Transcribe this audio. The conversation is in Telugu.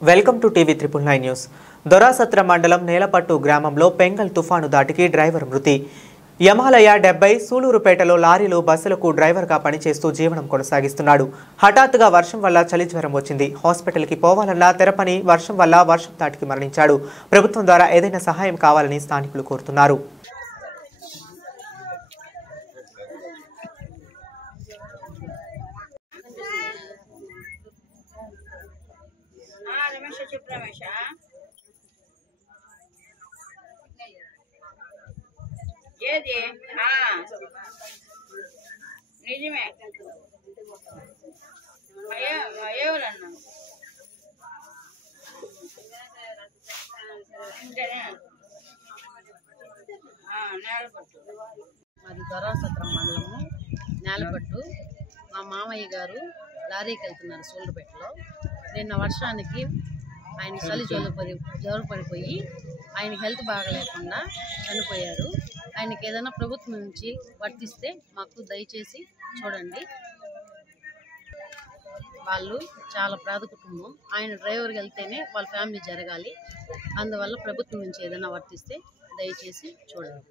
Welcome to TV 999 news. దొరాసత్ర మండలం నేలపట్టు గ్రామంలో పెంగల్ తుఫాను దాటికి డ్రైవర్ మృతి. యమాలయ 70 సూలూరుపేటలో లారీలు బస్సులకు డ్రైవర్గా పనిచేస్తూ జీవనం కొనసాగిస్తున్నాడు. హఠాత్తుగా వర్షం వల్ల చలి జ్వరం వచ్చింది. హాస్పిటల్కి పోవాలన్నా తెరపని వర్షం వల్ల వర్షం దాటికి మరణించాడు. ప్రభుత్వం ద్వారా ఏదైనా సహాయం కావాలని స్థానికులు కోరుతున్నారు. ఏది నిజమే ఎవరన్నా మాది దొరాసత్రం మండలము నేలపట్టు. మా మామయ్య గారు లారీకి వెళ్తున్నారు సూళ్ళూరుపేటలో. నిన్న వర్షానికి ఆయన చలి జ్వరం పడిపోయి ఆయన హెల్త్ బాగలేకుండా చనిపోయారు. ఆయనకి ఏదైనా ప్రభుత్వం నుంచి వర్తిస్తే మాకు దయచేసి చూడండి. వాళ్ళు చాలా పేద కుటుంబం. ఆయన డ్రైవర్కి వెళ్తేనే వాళ్ళ ఫ్యామిలీ జరగాలి. అందువల్ల ప్రభుత్వం నుంచి ఏదైనా వర్తిస్తే దయచేసి చూడండి.